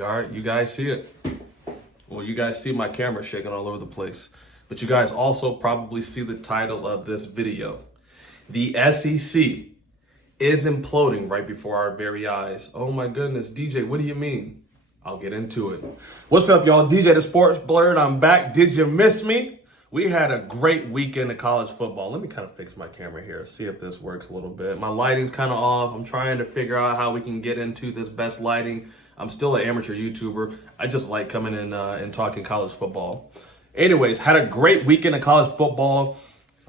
All right, you guys see it. Well, you guys see my camera shaking all over the place. But you guys also probably see the title of this video. The SEC is imploding right before our very eyes. Oh my goodness, DJ, what do you mean? I'll get into it. What's up, y'all? DJ the Sports Blurred. I'm back. Did you miss me? We had a great weekend of college football. Let me kind of fix my camera here, see if this works a little bit. My lighting's kind of off. I'm trying to figure out how we can get into this best lighting. I'm still an amateur YouTuber. I just like coming in and talking college football. Anyways, had a great weekend of college football.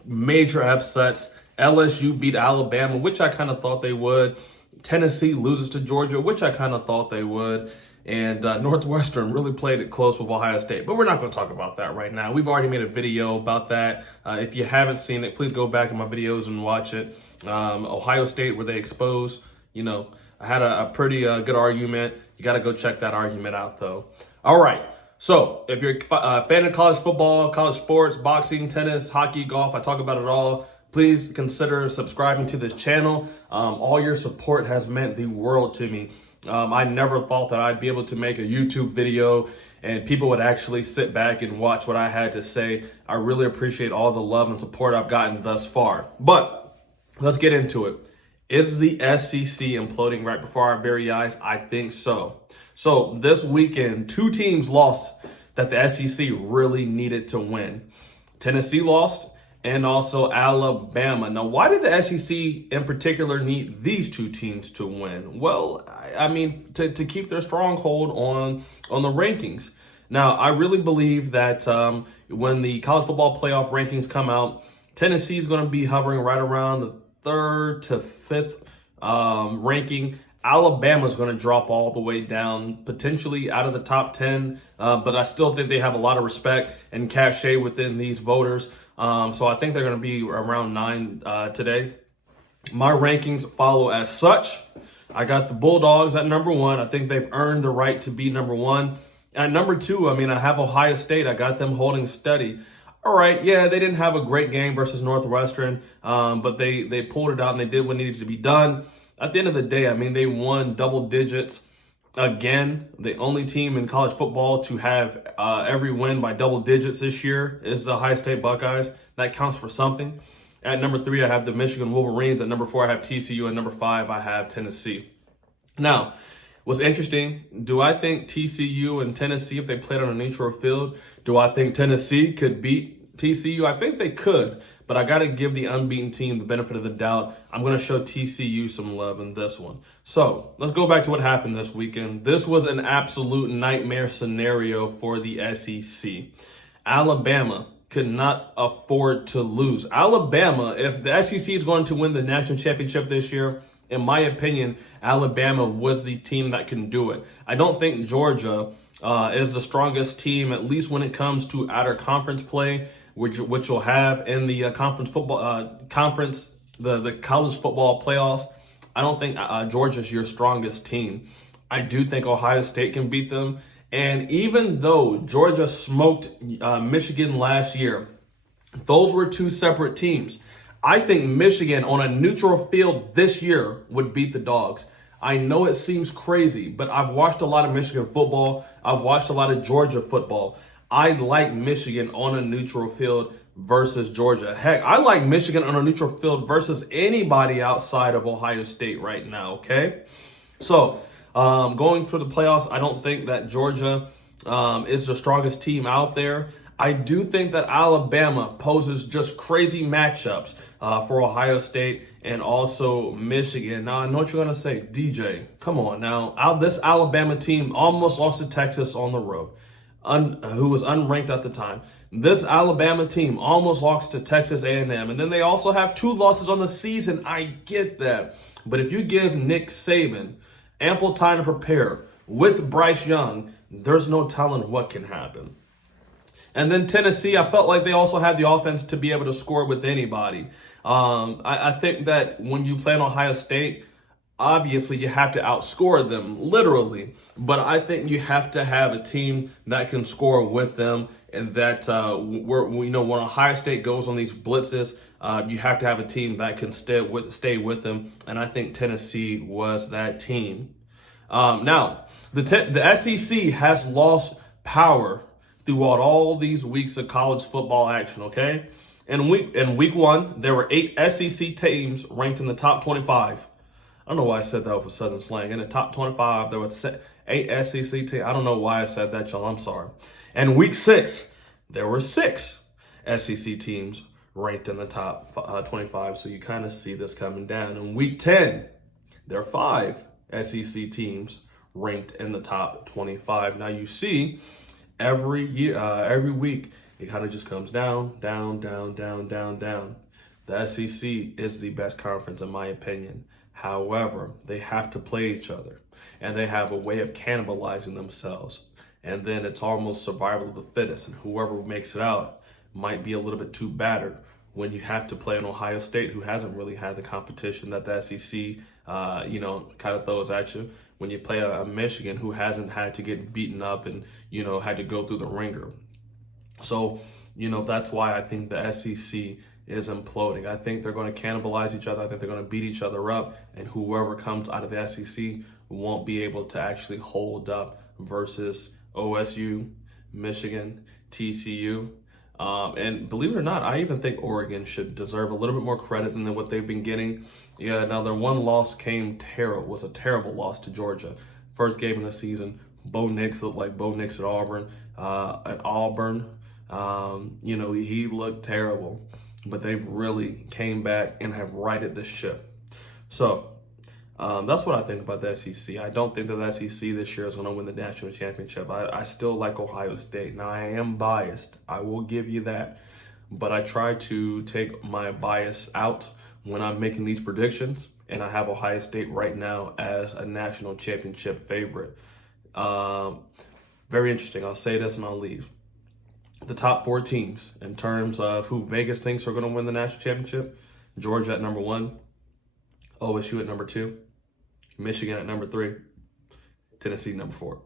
Major upsets. LSU beat Alabama, which I kind of thought they would. Tennessee loses to Georgia, which I kind of thought they would. And Northwestern really played it close with Ohio State. But we're not going to talk about that right now. We've already made a video about that. If you haven't seen it, please go back in my videos and watch it. Ohio State, where they exposed, I had a pretty good argument. You got to go check that argument out, though. All right. So if you're a fan of college football, college sports, boxing, tennis, hockey, golf, I talk about it all. Please consider subscribing to this channel. All your support has meant the world to me. I never thought that I'd be able to make a YouTube video and people would actually sit back and watch what I had to say. I really appreciate all the love and support I've gotten thus far. But let's get into it. Is the SEC imploding right before our very eyes? I think so. So this weekend, two teams lost that the SEC really needed to win. Tennessee lost, and also Alabama. Now, why did the SEC in particular need these two teams to win? Well, I mean, to keep their stronghold on the rankings. Now, I really believe that when the college football playoff rankings come out, Tennessee is going to be hovering right around the 3rd to 5th ranking. Alabama is going to drop all the way down, potentially out of the top 10. But I still think they have a lot of respect and cachet within these voters. So I think they're going to be around 9 today. My rankings follow as such. I got the Bulldogs at number 1. I think they've earned the right to be number 1. At number 2, I have Ohio State. I got them holding steady. All right, yeah, they didn't have a great game versus Northwestern, but they pulled it out and they did what needed to be done. At the end of the day, they won double digits. Again, the only team in college football to have every win by double digits this year is the Ohio State Buckeyes. That counts for something. At number 3, I have the Michigan Wolverines. At number 4, I have TCU. At number 5, I have Tennessee. Now, what's interesting, do I think TCU and Tennessee, if they played on a neutral field, do I think Tennessee could beat TCU? I think they could, but I got to give the unbeaten team the benefit of the doubt. I'm going to show TCU some love in this one. So let's go back to what happened this weekend. This was an absolute nightmare scenario for the SEC. Alabama could not afford to lose. Alabama, if the SEC is going to win the national championship this year, in my opinion, Alabama was the team that can do it. I don't think Georgia is the strongest team, at least when it comes to outer conference play, which you'll have in the conference football the college football playoffs. I don't think Georgia's your strongest team. I do think Ohio State can beat them. And even though Georgia smoked Michigan last year, those were two separate teams. I think Michigan on a neutral field this year would beat the Dogs. I know it seems crazy, but I've watched a lot of Michigan football. I've watched a lot of Georgia football. I like Michigan on a neutral field versus Georgia. Heck, I like Michigan on a neutral field versus anybody outside of Ohio State right now, okay? So, going for the playoffs, I don't think that Georgia is the strongest team out there. I do think that Alabama poses just crazy matchups for Ohio State and also Michigan. Now, I know what you're going to say, DJ, come on now. This Alabama team almost lost to Texas on the road, who was unranked at the time. This Alabama team almost lost to Texas A&M, and then they also have 2 losses on the season. I get that. But if you give Nick Saban ample time to prepare with Bryce Young, there's no telling what can happen. And then Tennessee, I felt like they also had the offense to be able to score with anybody. I think that when you play in Ohio State, obviously you have to outscore them, literally. But I think you have to have a team that can score with them, and that when Ohio State goes on these blitzes, you have to have a team that can stay with them. And I think Tennessee was that team. Now, the SEC has lost power throughout all these weeks of college football action, okay? In week one, there were 8 SEC teams ranked in the top 25. I don't know why I said that with Southern slang. In the top 25, there were 8 SEC teams. I don't know why I said that, y'all. I'm sorry. And week 6, there were 6 SEC teams ranked in the top 25. So you kind of see this coming down. In week 10, there are 5 SEC teams ranked in the top 25. Now you see every week, it kind of just comes down, down, down, down, down, down. The SEC is the best conference in my opinion. However, they have to play each other and they have a way of cannibalizing themselves. And then it's almost survival of the fittest, and whoever makes it out might be a little bit too battered when you have to play an Ohio State who hasn't really had the competition that the SEC, kind of throws at you. When you play a Michigan who hasn't had to get beaten up and, had to go through the ringer. So, that's why I think the SEC is imploding. I think they're going to cannibalize each other. I think they're going to beat each other up. And whoever comes out of the SEC won't be able to actually hold up versus OSU, Michigan, TCU. And believe it or not, I even think Oregon should deserve a little bit more credit than what they've been getting. Yeah, now their one loss was a terrible loss to Georgia. First game of the season, Bo Nix looked like Bo Nix at Auburn. He looked terrible, but they've really came back and have righted the ship. So that's what I think about the SEC. I don't think that the SEC this year is going to win the national championship. I still like Ohio State. Now, I am biased. I will give you that. But I try to take my bias out when I'm making these predictions. And I have Ohio State right now as a national championship favorite. Very interesting. I'll say this and I'll leave. The top 4 teams in terms of who Vegas thinks are going to win the national championship: Georgia at number 1, OSU at number 2, Michigan at number 3, Tennessee number 4.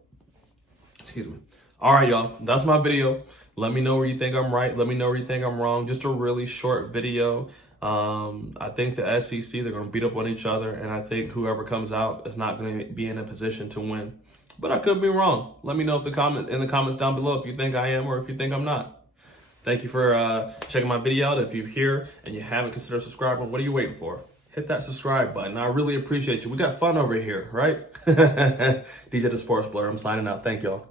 Excuse me. All right, y'all. That's my video. Let me know where you think I'm right. Let me know where you think I'm wrong. Just a really short video. I think the SEC, they're going to beat up on each other, and I think whoever comes out is not going to be in a position to win. But I could be wrong. Let me know in the comments down below if you think I am or if you think I'm not. Thank you for checking my video out. If you're here and you haven't considered subscribing, what are you waiting for? Hit that subscribe button. I really appreciate you. We got fun over here, right? DJ the Sports Blur. I'm signing out. Thank y'all.